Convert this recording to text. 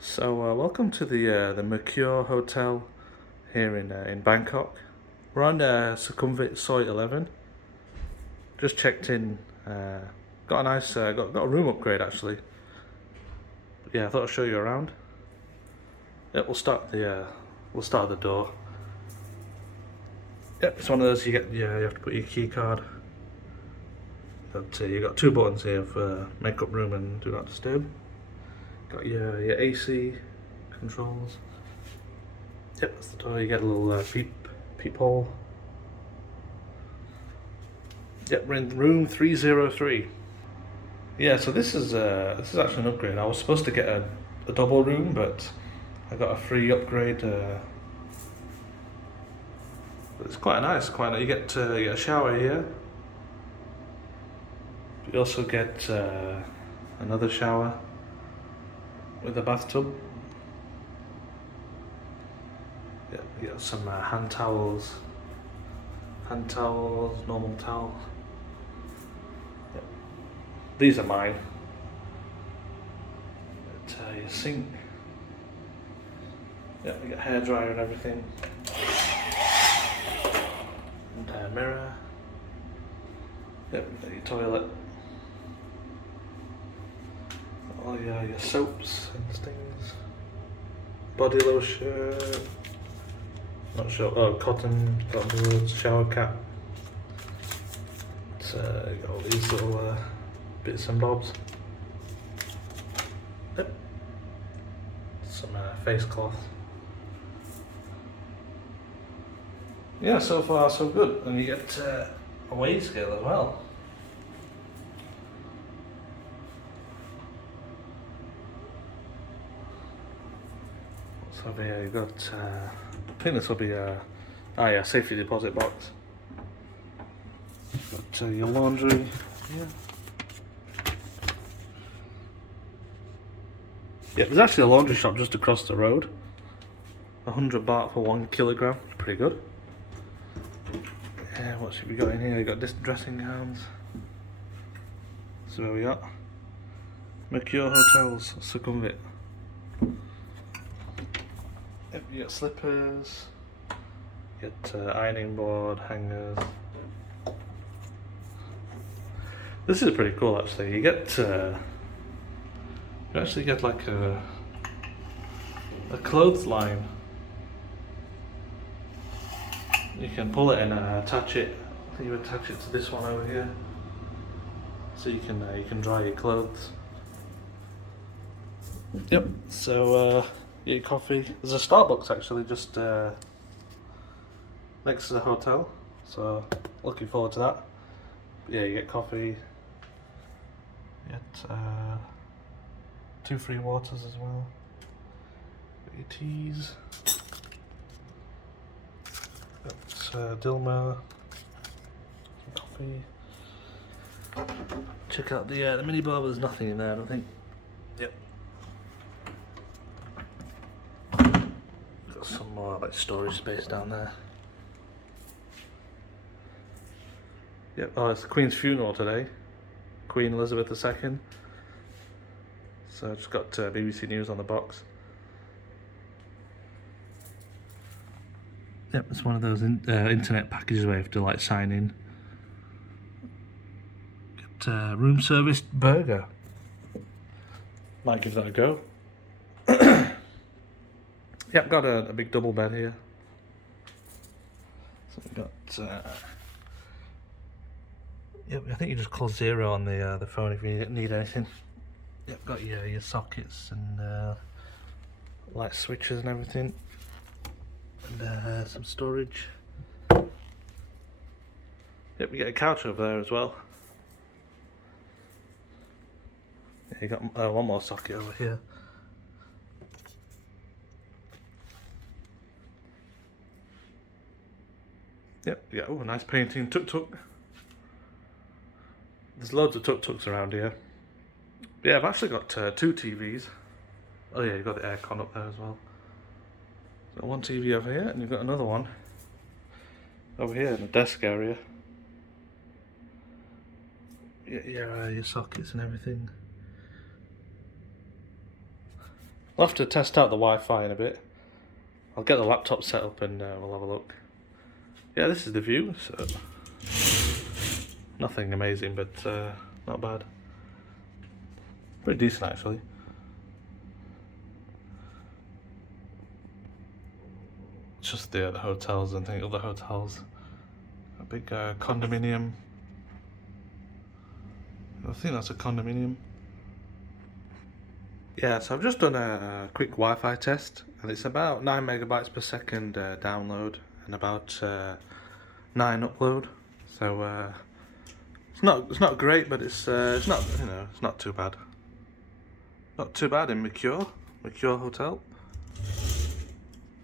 So welcome to the Mercure Hotel here in Bangkok. We're on Sukhumvit Soi 11. Just checked in. Got a nice got a room upgrade actually. Yeah, I thought I'd show you around. Yeah, we'll start at the door. Yeah, it's one of those you have to put your key card. But you got two buttons here for makeup room and do not disturb. Got your AC controls. Yep, that's the door. You get a little peephole. Yep, we're in room 303. Yeah, so this is actually an upgrade. I was supposed to get a double room, but I got a free upgrade. But it's quite nice. Quite nice. You get a shower here. You also get another shower with a bathtub. Yeah, you got some hand towels, normal towel. Yeah. These are mine. Your sink. Yeah, we got hair dryer and everything. And a mirror. Yep, your toilet. All your soaps and things. Body lotion. Not sure. Oh, cotton buds, shower cap. It's got all these little bits and bobs. Yep. Some face cloth. Yeah, so far so good. And you get a weight scale as well. So yeah, you've got. I think this will be a safety deposit box. Got your laundry. Yeah. Yeah, there's actually a laundry shop just across the road. 100 baht for 1 kilogram. Pretty good. Yeah, what should we got in here? We got this dressing gowns. So where we at? Mercure Hotels, Sukhumvit. Yep, you got slippers. You got ironing board, hangers. This is pretty cool actually. You actually get like a clothesline. You can pull it and attach it. I think you attach it to this one over here, so you can dry your clothes. Yep. So get your coffee. There's a Starbucks actually just next to the hotel. So looking forward to that. But yeah, you get coffee. You get 2 free waters as well. Got your teas. Got Dilma. Some coffee. Check out the mini bar. There's nothing in there, I don't think. Yep. Got some more like storage space down there. Yep. Oh, it's the Queen's funeral today. Queen Elizabeth II. So I just got BBC News on the box. Yep, it's one of those internet packages where you have to like sign in. Get room service burger. Might give that a go. Yep, got a big double bed here. So we've got. Yep, I think you just call 0 on the phone if you need anything. Yep, got your sockets and light switches and everything. And some storage. Yep, we get a couch over there as well. Yeah, you got one more socket over here. Yep, yeah, oh, nice painting tuk-tuk. There's loads of tuk-tuks around here. But yeah, I've actually got 2 TVs. Oh yeah, you've got the aircon up there as well. Got one TV over here, and you've got another one over here in the desk area. Yeah, your sockets and everything. I'll have to test out the Wi-Fi in a bit. I'll get the laptop set up and we'll have a look. Yeah, this is the view, so nothing amazing, but not bad. Pretty decent actually. It's just the hotels and other hotels. A big condominium. I think that's a condominium. Yeah, so I've just done a quick Wi-Fi test, and it's about 9 megabytes per second download and about 9 upload. So it's not great, but it's not, it's not too bad. Not too bad in Mercure Hotel.